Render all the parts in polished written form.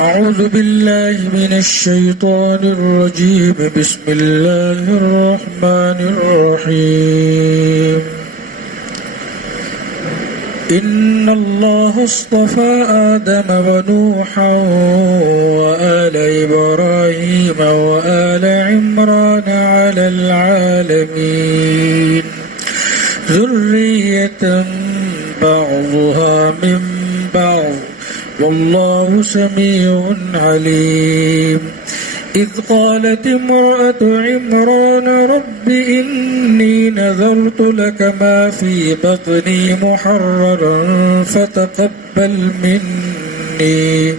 أعوذ بالله من الشيطان الرجيم. بسم الله الرحمن الرحيم. إن الله اصطفى آدم ونوحا وآل إبراهيم وآل عمران على العالمين ذرية بعضها من بعض والله سميع عليم. إذ قالت امرأة عمران رب إني نذرت لك ما في بطني محررا فتقبل مني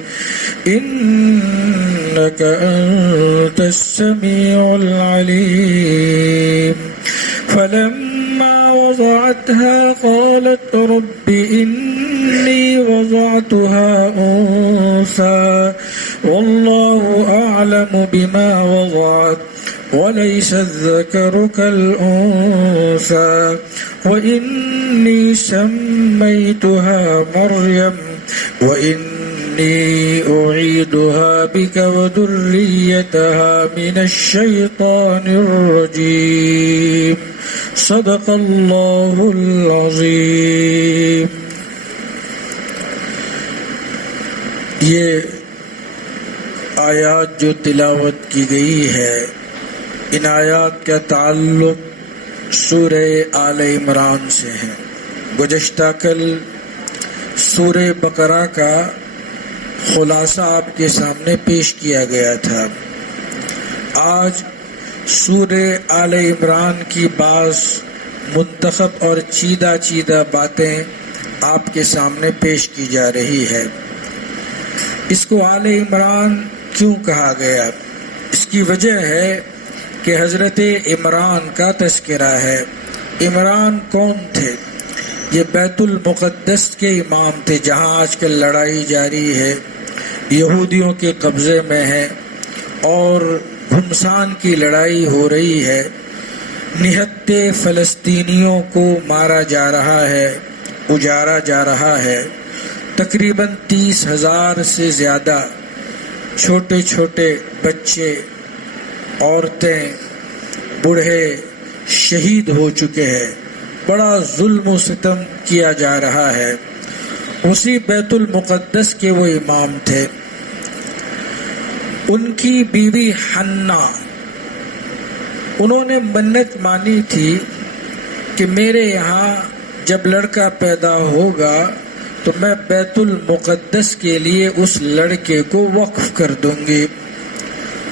إنك أنت السميع العليم. فلما وضعتها قالت رب إني وضعتها أنثى والله أعلم بما وضعت وليس الذكر كالأنثى وإني سميتها مريم وإني أعيدها بك وذريتها من الشيطان الرجيم. صدق الله العظيم. یہ آیات جو تلاوت کی گئی ہے، ان آیات کا تعلق سورہ آل عمران سے ہے. گزشتہ کل سورہ بقرہ کا خلاصہ آپ کے سامنے پیش کیا گیا تھا. آج سورہ آل عمران کی بعض منتخب اور چیدہ باتیں آپ کے سامنے پیش کی جا رہی ہے. اس کو آل عمران کیوں کہا گیا؟ اس کی وجہ ہے کہ حضرت عمران کا تذکرہ ہے. عمران کون تھے؟ یہ بیت المقدس کے امام تھے، جہاں آج کل لڑائی جاری ہے، یہودیوں کے قبضے میں ہے اور گھمسان کی لڑائی ہو رہی ہے. نہتے فلسطینیوں کو مارا جا رہا ہے، اجارا جا رہا ہے. تقریباً 30,000 سے زیادہ چھوٹے چھوٹے بچے، عورتیں، بوڑھے شہید ہو چکے ہیں. بڑا ظلم و ستم کیا جا رہا ہے. اسی بیت المقدس کے وہ امام تھے. ان کی بیوی حنا، انہوں نے منت مانی تھی کہ میرے یہاں جب لڑکا پیدا ہوگا تو میں بیت المقدس کے لیے اس لڑکے کو وقف کر دوں گی.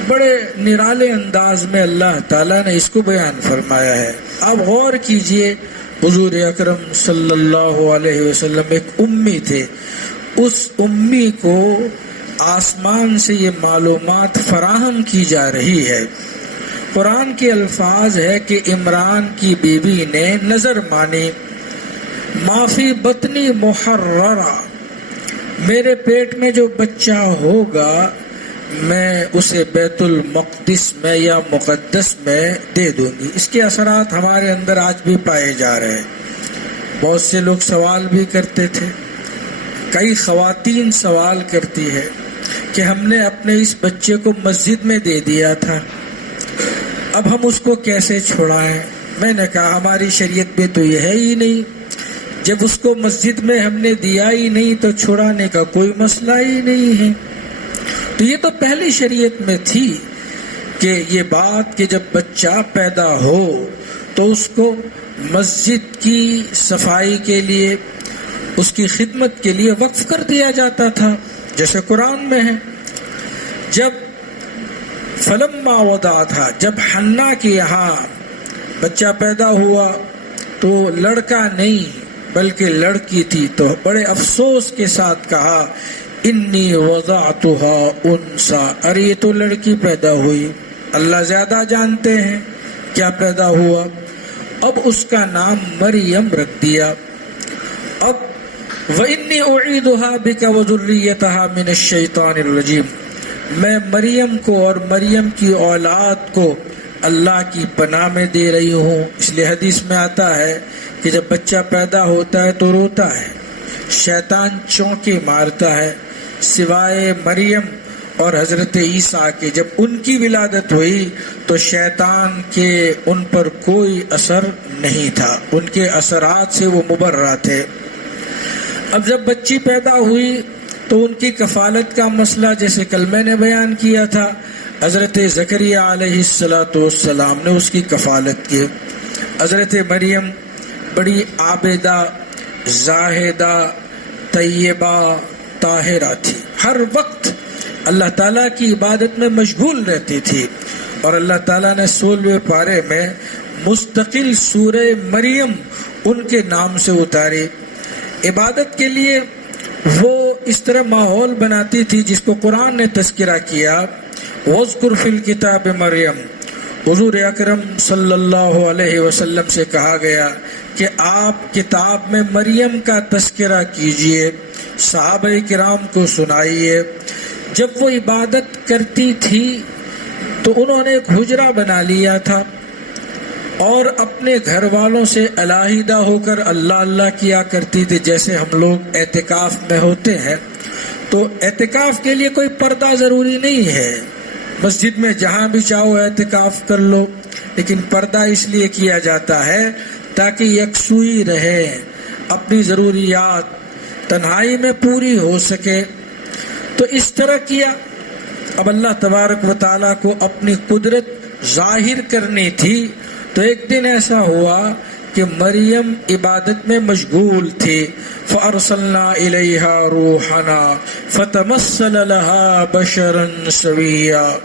بڑے نرالے انداز میں اللہ تعالیٰ نے اس کو بیان فرمایا ہے. آپ غور کیجئے، حضور اکرم صلی اللہ علیہ وسلم ایک امی تھے. اس امی کو آسمان سے یہ معلومات فراہم کی جا رہی ہے. قرآن کے الفاظ ہے کہ عمران کی بیوی نے نظر مانی، معافی بطنی محررہ، میرے پیٹ میں جو بچہ ہوگا میں اسے بیت المقدس میں یا مقدس میں دے دوں گی. اس کے اثرات ہمارے اندر آج بھی پائے جا رہے ہیں. بہت سے لوگ سوال بھی کرتے تھے، کئی خواتین سوال کرتی ہے کہ ہم نے اپنے اس بچے کو مسجد میں دے دیا تھا، اب ہم اس کو کیسے چھڑائیں؟ میں نے کہا ہماری شریعت میں تو یہ ہے ہی نہیں. جب اس کو مسجد میں ہم نے دیا ہی نہیں تو چھڑانے کا کوئی مسئلہ ہی نہیں ہے. تو یہ تو پہلی شریعت میں تھی کہ یہ بات کہ جب بچہ پیدا ہو تو اس کو مسجد کی صفائی کے لیے، اس کی خدمت کے لیے وقف کر دیا جاتا تھا، جیسے قرآن میں ہے. جب فلما وضع تھا، جب حنا کے یہاں بچہ پیدا ہوا تو لڑکا نہیں بلکہ لڑکی تھی، تو بڑے افسوس کے ساتھ کہا انی وضعتها انثى، ارے یہ تو لڑکی پیدا ہوئی. اللہ زیادہ جانتے ہیں کیا پیدا ہوا. اب اس کا نام مریم رکھ دیا. اب وَإِنِّي أُعِيدُهَا بِكَ وَذُرِّيَّتَهَا مِنَ الشَّيْطَانِ الرَّجِيمِ، میں مریم کو اور مریم کی اولاد کو اللہ کی پناہ میں دے رہی ہوں. اس لیے حدیث میں آتا ہے کہ جب بچہ پیدا ہوتا ہے تو روتا ہے، شیطان چونکے مارتا ہے سوائے مریم اور حضرت عیسیٰ کے جب ان کی ولادت ہوئی تو شیطان کے ان پر کوئی اثر نہیں تھا، ان کے اثرات سے وہ مبرہ تھے۔ اب جب بچی پیدا ہوئی تو ان کی کفالت کا مسئلہ جیسے کل میں نے بیان کیا تھا، حضرت زکریا علیہ السلام نے اس کی کفالت کی۔ حضرت مریم بڑی عابدہ، زاہدہ، طیبہ، طاہرہ تھی، ہر وقت اللہ تعالیٰ کی عبادت میں مشغول رہتی تھی، اور اللہ تعالیٰ نے 16ویں پارے میں مستقل سورہ مریم ان کے نام سے اتاری۔ عبادت کے لیے وہ اس طرح ماحول بناتی تھی جس کو قرآن نے تذکرہ کیا، وَاذْكُرْ فِي الْكِتَابِ مریم۔ حضور اکرم صلی اللہ علیہ وسلم سے کہا گیا کہ آپ کتاب میں مریم کا تذکرہ کیجئے، صحابہ کرام کو سنائیے۔ جب وہ عبادت کرتی تھی تو انہوں نے ایک حجرہ بنا لیا تھا اور اپنے گھر والوں سے علیحدہ ہو کر اللہ اللہ کیا کرتی تھی، جیسے ہم لوگ اعتکاف میں ہوتے ہیں۔ تو اعتکاف کے لیے کوئی پردہ ضروری نہیں ہے، مسجد میں جہاں بھی چاہو اعتکاف کر لو، لیکن پردہ اس لیے کیا جاتا ہے تاکہ یکسوئی رہے، اپنی ضروریات تنہائی میں پوری ہو سکے۔ تو اس طرح کیا۔ اب اللہ تبارک و تعالیٰ کو اپنی قدرت ظاہر کرنی تھی، تو ایک دن ایسا ہوا کہ مریم عبادت میں مشغول تھی۔ فَأَرْسَلْنَا إِلَيْهَا رُوحَنَا فَتَمَثَّلَ لَهَا بَشَرًا سَوِيًّا۔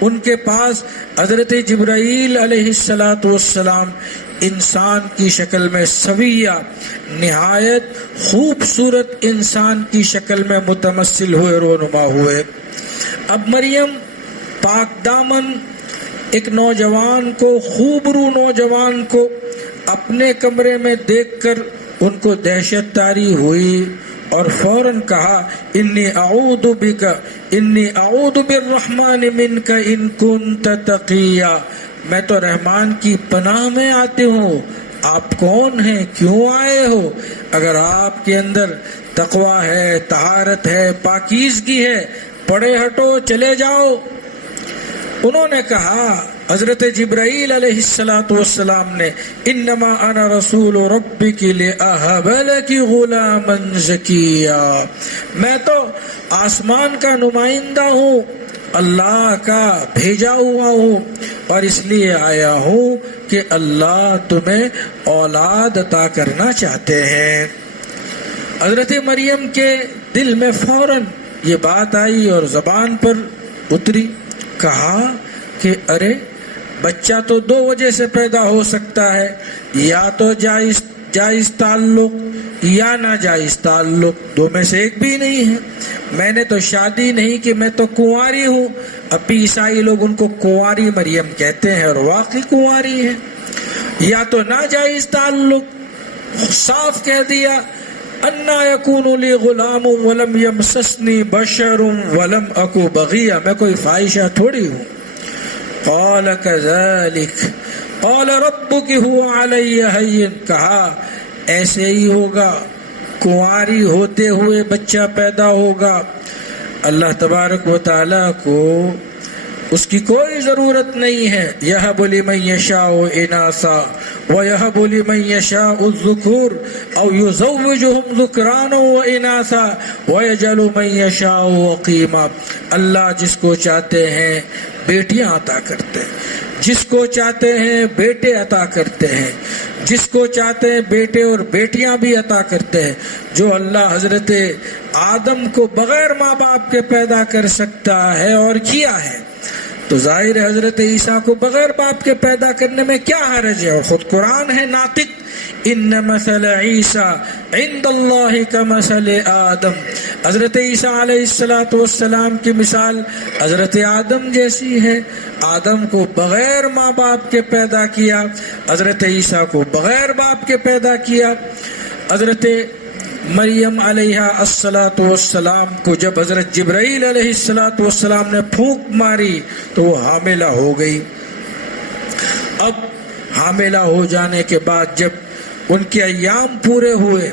ان کے پاس حضرت جبرائیل علیہ السلام انسان کی شکل میں سویہ، نہایت خوبصورت انسان کی شکل میں متمثل ہوئے، رونما ہوئے۔ اب مریم پاک دامن ایک نوجوان کو، خوبرو نوجوان کو اپنے کمرے میں دیکھ کر ان کو دہشت طاری ہوئی اور فوراً کہا، انی اعوذ بالرحمن منک ان کنت تقیا۔ میں تو رحمان کی پناہ میں آتی ہوں، آپ کون ہیں، کیوں آئے ہو؟ اگر آپ کے اندر تقوی ہے، طہارت ہے، پاکیزگی ہے، پڑے ہٹو، چلے جاؤ۔ انہوں نے کہا، حضرت جبرائیل علیہ السلام نے، انما انا رسول ربک لاہب لک غلاما زکیا، میں تو آسمان کا نمائندہ ہوں، اللہ کا بھیجا ہوا ہوں، اور اس لیے آیا ہوں کہ اللہ تمہیں اولاد عطا کرنا چاہتے ہیں۔ حضرت مریم کے دل میں فوراً یہ بات آئی اور زبان پر اتری، کہا کہ ارے بچہ تو 2 وجہ سے پیدا ہو سکتا ہے، یا تو جائز تعلق یا ناجائز تعلق، 2 میں سے ایک بھی نہیں ہے۔ میں نے تو شادی نہیں کی، میں تو کنواری ہوں۔ اب بھی عیسائی لوگ ان کو کنواری مریم کہتے ہیں اور واقعی کنواری ہے۔ یا تو ناجائز تعلق، صاف کہہ دیا، انا یکون لی غلام ولم یمسسنی بشر ولم اکو بغیہ، میں کوئی فاحشہ تھوڑی ہوں۔ قال کذالک قال ربک هو علی ہین، کہا ایسے ہی ہوگا، کنواری ہوتے ہوئے بچہ پیدا ہوگا۔ اللہ تبارک و تعالیٰ کو اس کی کوئی ضرورت نہیں ہے۔ یہب لمن یشاء اناثا ویہب لمن یشاء الذکور او یزوجہم ذکرانا واناثا ویجعل من یشاء عقیما۔ اللہ جس کو چاہتے ہیں بیٹیاں عطا کرتے ہیں، جس کو چاہتے ہیں بیٹے عطا کرتے ہیں، جس کو چاہتے ہیں بیٹے اور بیٹیاں بھی عطا کرتے ہیں۔ جو اللہ حضرت آدم کو بغیر ماں باپ کے پیدا کر سکتا ہے اور کیا ہے، تو ظاہر ہے حضرت عیسیٰ کو بغیر باپ کے پیدا کرنے میں کیا حرج ہے؟ اور خود قرآن ہے ناطق، ان مثل عیسیٰ عند اللہ کمثل آدم، حضرت عیسیٰ علیہ السلام کی مثال حضرت آدم جیسی ہے۔ آدم کو بغیر ماں باپ کے پیدا کیا، حضرت عیسیٰ کو بغیر باپ کے پیدا کیا۔ حضرت مریم علیہ السلام کو جب حضرت جبرائیل علیہ السلام نے پھونک ماری تو وہ حاملہ ہو گئی۔ اب حاملہ ہو جانے کے بعد جب ان کے ایام پورے ہوئے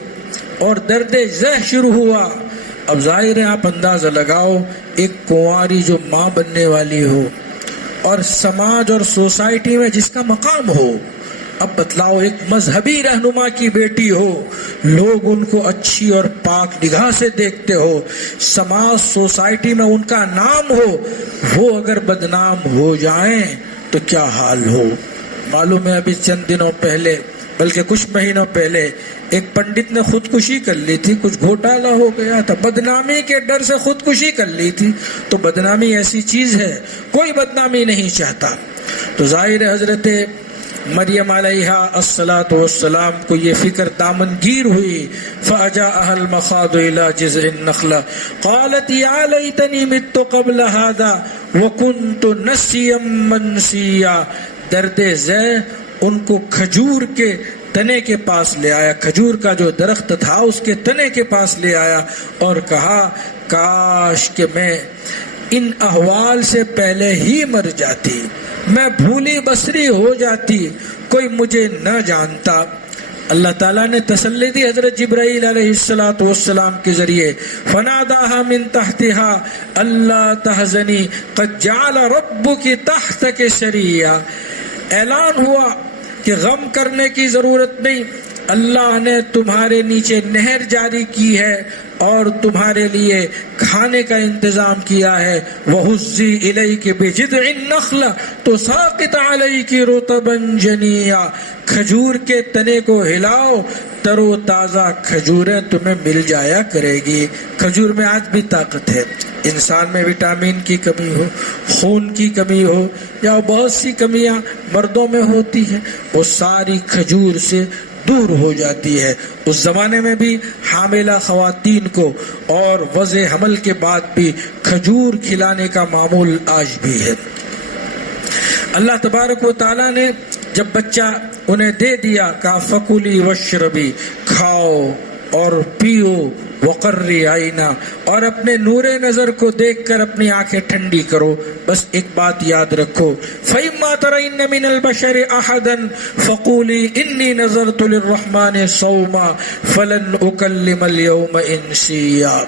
اور درد ذہ شروع ہوا، اب ظاہر ہے آپ اندازہ لگاؤ ایک کنواری جو ماں بننے والی ہو اور سماج اور سوسائٹی میں جس کا مقام ہو، اب بتلاؤ ایک مذہبی رہنما کی بیٹی ہو، لوگ ان کو اچھی اور پاک نگاہ سے دیکھتے ہو، سماج سوسائٹی میں ان کا نام ہو، وہ اگر بدنام ہو جائیں تو کیا حال ہو۔ معلوم ہے ابھی چند دنوں پہلے بلکہ کچھ مہینوں پہلے ایک پنڈت نے خودکشی کر لی تھی، کچھ گھوٹالہ ہو گیا تھا، بدنامی کے ڈر سے خودکشی کر لی تھی۔ تو بدنامی ایسی چیز ہے، کوئی بدنامی نہیں چاہتا۔ تو ظاہر حضرت مریم علیہ الصلاۃ والسلام کو یہ فکر دامنگیر ہوئی، فَأَجَاءَهَا الْمَخَاضُ إِلَى جِذْعِ النَّخْلَةِ قَالَتْ يَا لَيْتَنِي مِتُّ قَبْلَ هَذَا وَكُنْتُ نَسِيًّا مَنْسِيًّا۔ درد ذہ ان کو کھجور کے تنے کے پاس لے آیا، کھجور کا جو درخت تھا اس کے تنے کے پاس لے آیا اور کہا کاش کہ میں ان احوال سے پہلے ہی مر جاتی، میں بھولی بسری ہو جاتی، کوئی مجھے نہ جانتا۔ اللہ تعالیٰ نے تسلی دی حضرت جبرائیل علیہ الصلوۃ والسلام کے ذریعے، فناداها من تحتها الا تحزنی قد جعل ربك تحتك سریا۔ اعلان ہوا کہ غم کرنے کی ضرورت نہیں، اللہ نے تمہارے نیچے نہر جاری کی ہے اور تمہارے لیے کھانے کا انتظام کیا ہے۔ وَهُزِّي إِلَيْكِ بِجِذْعِ النَّخْلَةِ تُسَاقِطْ عَلَيْكِ رُطَبًا جَنِيًّا۔ کھجور کے تنے کو ہلاؤ، تر و تازہ کھجوریں تمہیں مل جایا کرے گی۔ کھجور میں آج بھی طاقت ہے۔ انسان میں وٹامن کی کمی ہو، خون کی کمی ہو یا بہت سی کمیاں مردوں میں ہوتی ہیں، وہ ساری کھجور سے دور ہو جاتی ہے۔ اس زمانے میں بھی حاملہ خواتین کو اور وضع حمل کے بعد بھی کھجور کھلانے کا معمول آج بھی ہے۔ اللہ تبارک و تعالیٰ نے جب بچہ انہیں دے دیا، کہا فَكُلِي وَاشْرَبِي، کھاؤ اور پیو، وَقَرِّ عَيْنَا، اور اپنے نور نظر کو دیکھ کر اپنی آنکھیں ٹھنڈی کرو۔ بس ایک بات یاد رکھو، فَإِمَّا تَرَيْنَّ مِنَ الْبَشَرِ أَحَدًا فَقُولِي إِنِّي نَذَرْتُ لِلرَّحْمَنِ صَوْمًا فَلَنْ أُكَلِّمَ الْيَوْمَ إِنسِيًّا۔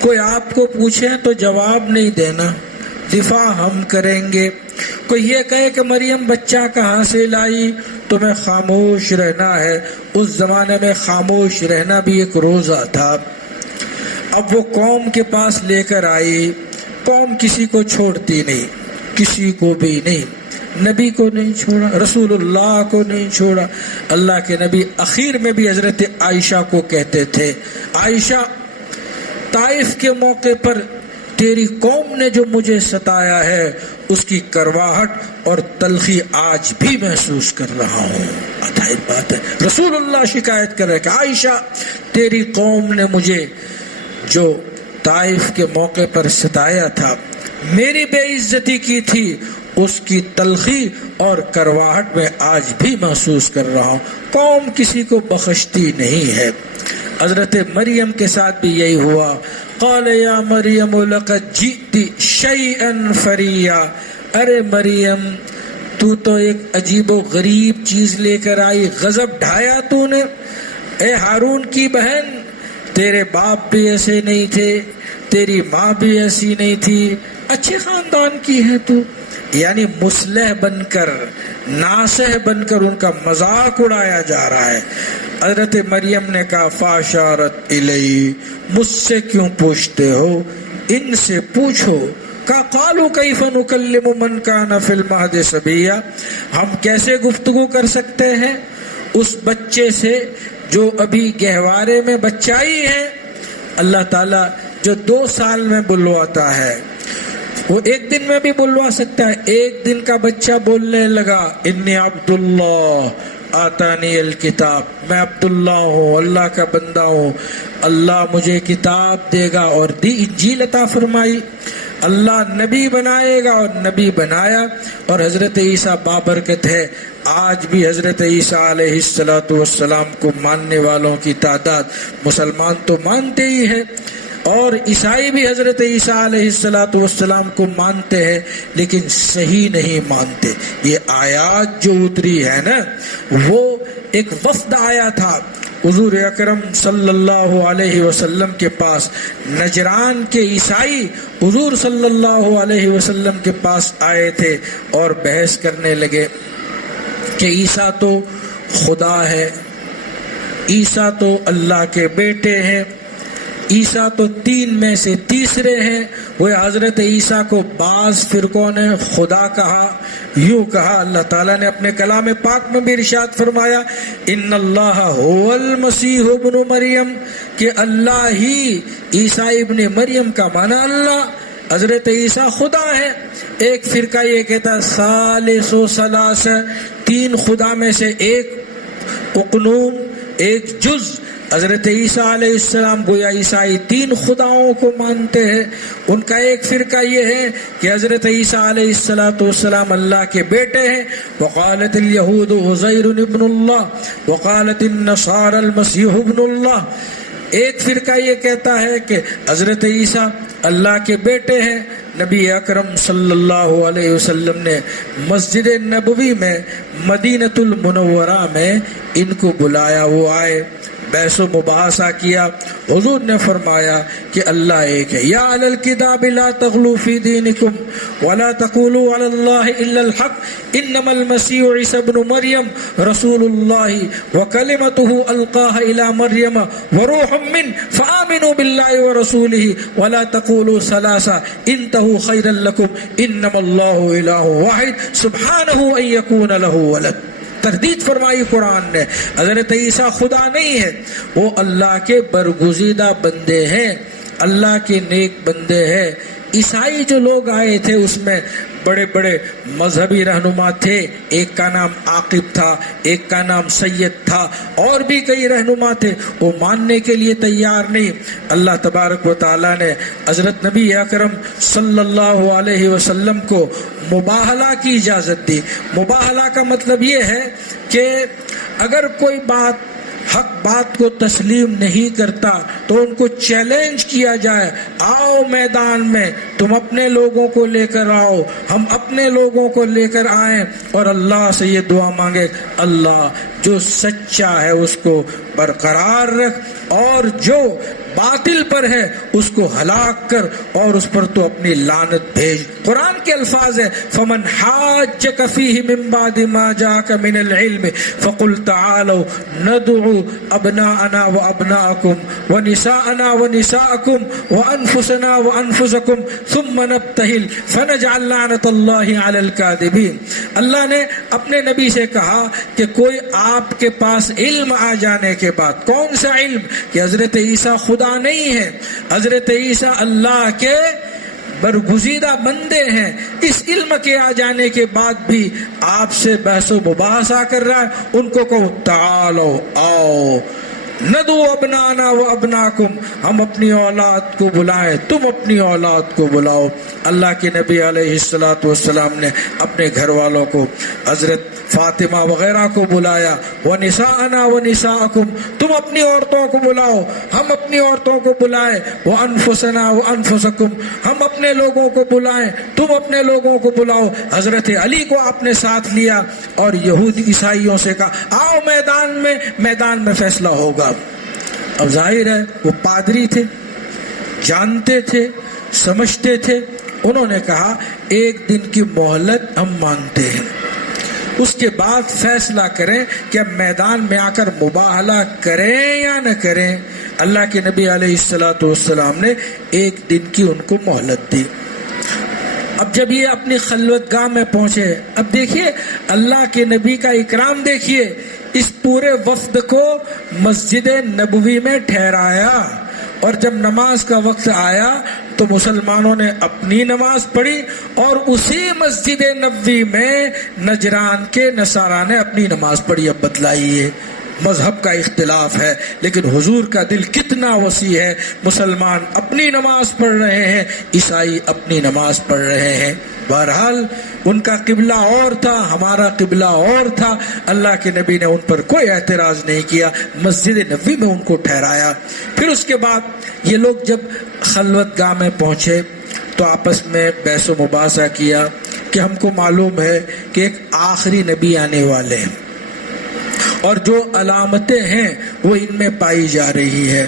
کوئی آپ کو پوچھے تو جواب نہیں دینا، دفاع ہم کریں گے۔ کوئی یہ کہے کہ مریم بچہ کہاں سے لائی، تمہیں خاموش رہنا ہے۔ اس زمانے میں خاموش رہنا بھی ایک روزہ تھا۔ اب وہ قوم کے پاس لے کر آئی، قوم کسی کو چھوڑتی نہیں، کسی کو بھی نہیں، نبی کو نہیں چھوڑا، رسول اللہ کو نہیں چھوڑا۔ اللہ کے نبی اخیر میں بھی حضرت عائشہ کو کہتے تھے، عائشہ طائف کے موقع پر تیری قوم نے جو مجھے ستایا ہے اس کی کرواہٹ اور تلخی آج بھی محسوس کر رہا ہوں۔ ظاہر بات ہے، رسول اللہ شکایت کر رہے کہ عائشہ تیری قوم نے مجھے جو طائف کے موقع پر ستایا تھا، میری بے عزتی کی تھی، اس کی تلخی اور کرواہٹ میں آج بھی محسوس کر رہا ہوں۔ قوم کسی کو بخشتی نہیں ہے۔ حضرت مریم کے ساتھ بھی یہی ہوا، قال یا مریم لقد جئت شیئا فریا۔ ارے مریم تو تو ایک عجیب و غریب چیز لے کر آئی، غضب ڈھایا تو نے۔ اے ہارون کی بہن، تیرے باپ بھی ایسے نہیں تھے، تیری ماں بھی ایسی نہیں تھی، اچھے خاندان کی ہے تو، یعنی مصلح بن کر، ناصح بن کر ان کا مذاق اڑایا جا رہا ہے۔ حضرت مریم نے کہا فاشارت الی، مجھ سے کیوں پوچھتے ہو، ان سے پوچھو۔ کا قالوا کیف نکلم من کان فی المہد صبیا، ہم کیسے گفتگو کر سکتے ہیں اس بچے سے جو ابھی گہوارے میں بچہ ہی ہے۔ اللہ تعالیٰ جو 2 سال میں بلواتا ہے وہ ایک دن میں بھی بلوا سکتا ہے۔ ایک دن کا بچہ بولنے لگا انی عبداللہ آتانی الکتاب، میں عبداللہ ہوں، اللہ کا بندہ ہوں، اللہ مجھے کتاب دے گا اور دی، انجیل عطا فرمائی، اللہ نبی بنائے گا اور نبی بنایا۔ اور حضرت عیسیٰ بابرکت ہے، آج بھی حضرت عیسیٰ علیہ السلام کو ماننے والوں کی تعداد، مسلمان تو مانتے ہی ہیں اور عیسائی بھی حضرت عیسیٰ علیہ السلام کو مانتے ہیں، لیکن صحیح نہیں مانتے۔ یہ آیات جو اتری ہے نا، وہ ایک وفد آیا تھا حضور اکرم صلی اللہ علیہ وسلم کے پاس نجران کے عیسائی حضور صلی اللہ علیہ وسلم کے پاس آئے تھے اور بحث کرنے لگے کہ عیسیٰ تو خدا ہے، عیسیٰ تو اللہ کے بیٹے ہیں، عیسیٰ تو تین میں سے تیسرے ہیں۔ وہ حضرت عیسیٰ کو بعض فرقوں نے خدا کہا، یوں کہا اللہ تعالیٰ نے اپنے کلام پاک میں بھی ارشاد فرمایا ان اللہ هو المسیح ابن مریم، کہ اللہ ہی عیسیٰ ابن مریم کا معنی اللہ، حضرت عیسیٰ خدا ہے۔ ایک فرقہ یہ کہتا ہے ثالث و ثلاث، تین خدا میں سے ایک اقنوم، ایک جز۔ حضرت عیسیٰ علیہ السلام گویا عیسائی تین خداؤں کو مانتے ہیں۔ ان کا ایک فرقہ یہ ہے کہ حضرت عیسیٰ علیہ السلام اللہ کے بیٹے ہیں۔ وقالت الیہود عزیر ابن اللہ وقالت النصارى المسیح ابن اللہ۔ ایک فرقہ یہ کہتا ہے کہ حضرت عیسیٰ اللہ کے بیٹے ہیں۔ نبی اکرم صلی اللہ علیہ وسلم نے مسجد نبوی میں مدینۃ المنورہ میں ان کو بلایا، وہ آئے، بحث و مباحثہ کیا۔ حضور نے فرمایا کہ اللہ ایک ہے۔ یا اہل الکتاب لا تغلوا فی دینکم ولا تقولوا علی اللہ الا الحق انما المسیح عیسی ابن مریم رسول اللہ وکلمتہ القاها الی مریم وروح منہ فآمنوا باللہ ورسولہ ولا تقولوا ثلاثہ انتہوا خیرا لکم انما اللہ الہ واحد سبحانہ ان یکون لہ ولد۔ تردید فرمائی قرآن نے، حضرت عیسیٰ خدا نہیں ہے، وہ اللہ کے برگزیدہ بندے ہیں، اللہ کے نیک بندے ہیں۔ عیسائی جو لوگ آئے تھے اس میں بڑے بڑے مذہبی رہنما تھے، ایک کا نام عاقب تھا، ایک کا نام سید تھا، اور بھی کئی رہنما تھے، وہ ماننے کے لیے تیار نہیں۔ اللہ تبارک و تعالیٰ نے حضرت نبی اکرم صلی اللہ علیہ وسلم کو مباہلہ کی اجازت دی۔ مباہلہ کا مطلب یہ ہے کہ اگر کوئی حق بات کو تسلیم نہیں کرتا تو ان کو چیلنج کیا جائے، آؤ میدان میں، تم اپنے لوگوں کو لے کر آؤ، ہم اپنے لوگوں کو لے کر آئیں، اور اللہ سے یہ دعا مانگے اللہ جو سچا ہے اس کو برقرار رکھ اور جو باطل پر ہے اس کو ہلاک کر اور اس پر تو اپنی لعنت بھیج۔ قرآن کے الفاظ ہے فمن حاجک فیہ من بعد ما جاءک من العلم فقل تعالوا ندعو ابناءنا وابناءکم ونساءنا ونساءکم وانفسنا وانفسکم ثم نبتہل فنجعل لعنت اللہ علی الکاذبین۔ اللہ نے اپنے نبی سے کہا کہ کوئی آپ کے پاس علم آ جانے کے بعد، کون سا علم؟ کہ حضرت عیسیٰ خدا نہیں ہے، حضرت عیسیٰ اللہ کے برگزیدہ بندے ہیں، اس علم کے آ جانے کے بعد بھی آپ سے بحث و مباحثہ کر رہا ہے، ان کو کہو تعالو آؤ ندو ابنانا و ابناکم، ہم اپنی اولاد کو بلائیں، تم اپنی اولاد کو بلاؤ۔ اللہ کے نبی علیہ السلام نے اپنے گھر والوں کو، حضرت فاطمہ وغیرہ کو بلایا، وَنِسَاءَنَا وَنِسَاءَكُمْ، تم اپنی عورتوں کو بلاؤ، ہم اپنی عورتوں کو بلائیں، وَأَنفُسَنَا وَأَنفُسَكُمْ، ہم اپنے لوگوں کو بلائیں، تم اپنے لوگوں کو بلاؤ۔ حضرت علی کو آپ نے ساتھ لیا اور یہود عیسائیوں سے کہا آؤ میدان میں فیصلہ ہوگا۔ اب ظاہر ہے وہ پادری تھے، جانتے تھے، سمجھتے تھے، انہوں نے کہا ایک دن کی مہلت ہم مانگتے ہیں، اس کے بعد فیصلہ کریں کہ اب میدان میں آ کر مباہلہ کریں یا نہ کریں۔ اللہ کے نبی علیہ السلام نے ایک دن کی ان کو مہلت دی۔ اب جب یہ اپنی خلوت گاہ میں پہنچے، اب دیکھیے اللہ کے نبی کا اکرام، دیکھیے اس پورے وفد کو مسجد نبوی میں ٹھہرایا، اور جب نماز کا وقت آیا تو مسلمانوں نے اپنی نماز پڑھی، اور اسی مسجد نبوی میں نجران کے نصارا نے اپنی نماز پڑھی۔ اب بتلائیے، مذہب کا اختلاف ہے لیکن حضور کا دل کتنا وسیع ہے، مسلمان اپنی نماز پڑھ رہے ہیں، عیسائی اپنی نماز پڑھ رہے ہیں۔ بہرحال ان کا قبلہ اور تھا، ہمارا قبلہ اور تھا، اللہ کے نبی نے ان پر کوئی اعتراض نہیں کیا، مسجد نبوی میں ان کو ٹھہرایا۔ پھر اس کے بعد یہ لوگ جب خلوت گاہ میں پہنچے تو آپس میں بحث و مباحثہ کیا کہ ہم کو معلوم ہے کہ ایک آخری نبی آنے والے ہیں، اور جو علامتیں ہیں وہ ان میں پائی جا رہی ہے.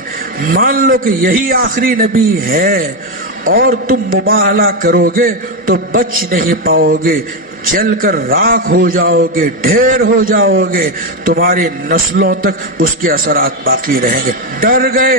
مان لو کہ یہی آخری نبی ہے اور تم مباہلہ کرو گے تو بچ نہیں پاؤ گے، جل کر راکھ ہو جاؤ گے، ڈھیر ہو جاؤ گے، تمہاری نسلوں تک اس کے اثرات باقی رہیں گے. ڈر گئے.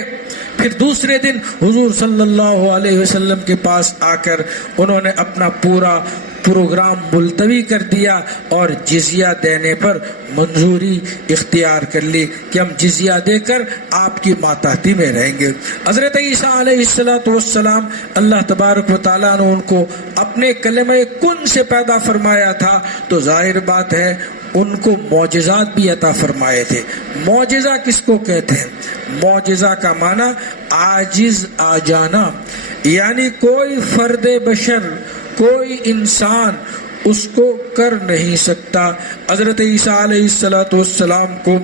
پھر دوسرے دن حضور صلی اللہ علیہ وسلم کے پاس آ کر انہوں نے اپنا پورا پروگرام ملتوی کر دیا اور جزیہ دینے پر منظوری اختیار کر لی کہ ہم جزیہ دے کر آپ کی ماتحتی میں رہیں گے. حضرت عیسیٰ علیہ السلام اللہ تبارک و تعالیٰ نے ان کو اپنے کلمہ کن سے پیدا فرمایا تھا، تو ظاہر بات ہے ان کو معجزات بھی عطا فرمائے تھے. معجزہ کس کو کہتے ہیں؟ معجزہ کا معنی عاجز آ جانا، یعنی کوئی فرد بشر، کوئی انسان اس کو کر نہیں سکتا. حضرت عیسیٰ علیہ السلام کو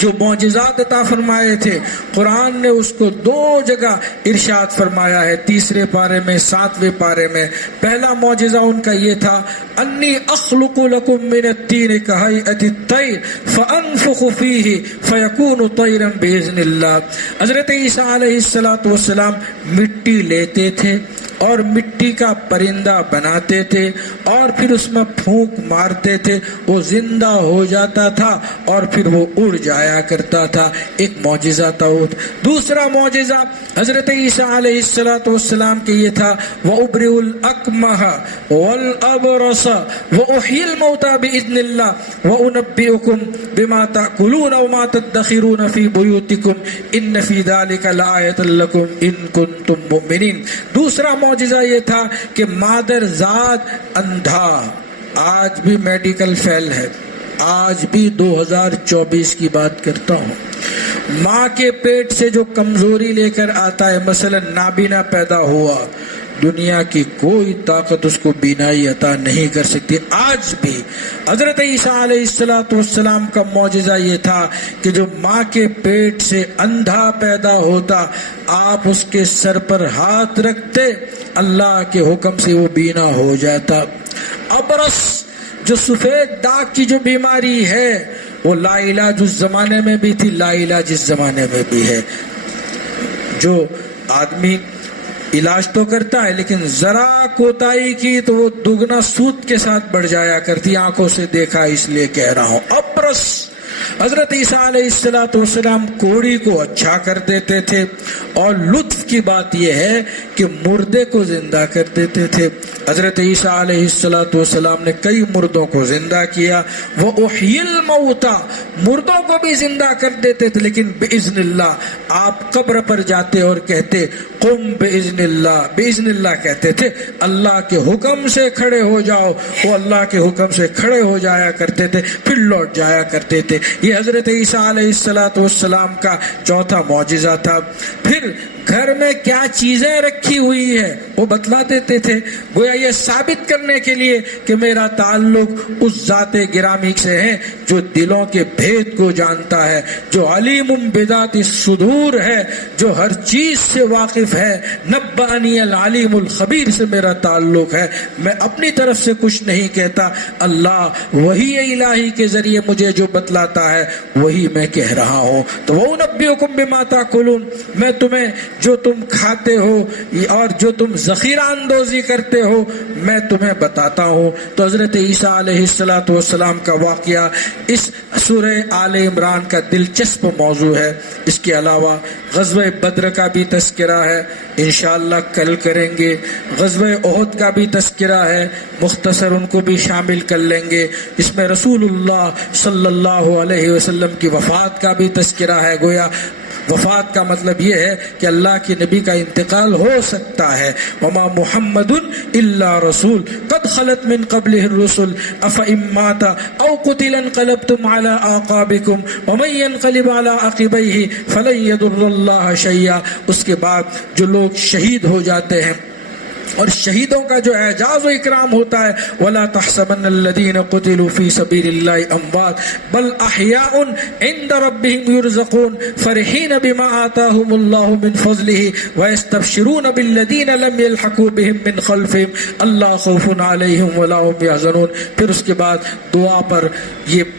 جو معجزات عطا فرمائے تھے، قرآن نے اس کو 2 جگہ ارشاد فرمایا ہے، 3 پارے میں، 7ویں پارے میں. پہلا معجزہ ان کا یہ تھا، انی اخلق لکم من الطین کہیئۃ الطیر فانفخ فیہ فیکون طیرا باذن اللہ. حضرت عیسیٰ علیہ السلام مٹی لیتے تھے اور مٹی کا پرندہ بناتے تھے اور پھر اس میں پھونک مارتے تھے، وہ زندہ ہو جاتا تھا اور پھر وہ اڑ جایا کرتا تھا. ایک معجزہ تھا. دوسرا معجزہ حضرت عیسیٰ علیہ السلام کے یہ تھا، وَأُبْرِئُ الْأَكْمَحَ وَالْأَبْرَصَ وَأُحْيِي الْمَوْتَى بِإِذْنِ اللَّهِ وَأُنَبِّئُكُم بِمَا تَأْكُلُونَ وَمَا تَدَّخِرُونَ فِي بُيُوتِكُمْ إِنَّ فِي ذَلِكَ لَآيَةً لَكُمْ إِن كُنتُم مُؤْمِنِينَ. دوسرا معجزہ یہ تھا کہ مادر ذات اندھا، آج بھی میڈیکل فیل ہے، آج بھی 2024 کی بات کرتا ہوں، ماں کے پیٹ سے جو کمزوری لے کر آتا ہے، مثلا نابینا پیدا ہوا، دنیا کی کوئی طاقت اس کو بینائی عطا نہیں کر سکتی. آج بھی حضرت عیسیٰ علیہ السلام کا معجزہ یہ تھا کہ جو ماں کے پیٹ سے اندھا پیدا ہوتا، آپ اس کے سر پر ہاتھ رکھتے، اللہ کے حکم سے وہ بینا ہو جاتا. ابرص جو سفید داغ کی جو بیماری ہے، وہ لا علاج اس زمانے میں بھی تھی، لا علاج اس زمانے میں بھی ہے. جو آدمی علاج تو کرتا ہے لیکن ذرا کوتاہی کی تو وہ دگنا سود کے ساتھ بڑھ جایا کرتی. آنکھوں سے دیکھا اس لیے کہہ رہا ہوں. ابرص حضرت عیسیٰ علیہ السلام کوڑی کو اچھا کر دیتے تھے، اور لطف کی بات یہ ہے کہ مردے کو زندہ کر دیتے تھے. حضرت عیسیٰ علیہ السلام نے کئی مردوں کو زندہ کیا. وَأُحْيِي الْمَوْتَى مردوں کو بھی زندہ کر دیتے تھے، لیکن بِإِذْنِ اللہ. آپ قبر پر جاتے اور کہتے قم بِإِذْنِ اللہ، بِإِذْنِ اللہ کہتے تھے، اللہ کے حکم سے کھڑے ہو جاؤ. وہ اللہ کے حکم سے کھڑے ہو جایا کرتے تھے، پھر لوٹ جایا کرتے تھے. یہ حضرت عیسیٰ علیہ السلام کا چوتھا معجزہ تھا. پھر گھر میں کیا چیزیں رکھی ہوئی ہے وہ بتلا دیتے تھے، گویا یہ ثابت کرنے کے لیے کہ میرا تعلق اس ذات گرامی سے ہے جو دلوں کے بھید کو جانتا ہے، جو علیم بذات الصدور ہے، جو ہر چیز سے واقف ہے. نبأنی العلیم الخبیر سے میرا تعلق ہے. میں اپنی طرف سے کچھ نہیں کہتا، اللہ وحی الہی کے ذریعے مجھے جو بتلاتا ہے وہی میں کہہ رہا ہوں. تو وَأُنَبِّئُكُم بِمَا تَأْكُلُونَ میں تمہیں جو تم کھاتے ہو اور جو تم ذخیرہ اندوزی کرتے ہو میں تمہیں بتاتا ہوں. تو حضرت عیسیٰ علیہ السلام کا واقعہ اس سورہ آل عمران کا دلچسپ موضوع ہے. اس کے علاوہ غزوہ بدر کا بھی تذکرہ ہے، انشاءاللہ کل کریں گے. غزوہ احد کا بھی تذکرہ ہے، مختصر ان کو بھی شامل کر لیں گے. اس میں رسول اللہ صلی اللہ علیہ وسلم کی وفات کا بھی تذکرہ ہے. گویا وفات کا مطلب یہ ہے کہ اللہ کے نبی کا انتقال ہو سکتا ہے. وما محمد الا رسول قد خلت من قبله الرسل افئن مات او قتل انقلبتم على اعقابكم ومن ينقلب على عقبيه فلن يضر الله شيئا. اس کے بعد جو لوگ شہید ہو جاتے ہیں اور شہیدوں کا جو اعزاز و اکرام ہوتا ہے، وَلَا تَحْسَبَنَّ الَّذِينَ قُتِلُوا فِي سَبِيلِ اللَّهِ أَمْوَاتٌ بَلْ أَحْيَاءٌ عِندَ رَبِّهِمْ يُرْزَقُونَ فَرِحِينَ بِمَا آتَاهُمُ اللَّهُ مِنْ فَضْلِهِ وَيَسْتَبْشِرُونَ بِالَّذِينَ لَمْ يَلْحَقُوا بِهِمْ مِنْ خَلْفِهِمْ أَلَّا خَوْفٌ عَلَيْهِمْ وَلَا هُمْ يَحْزَنُونَ. پھر اس کے بعد دعا پر یہ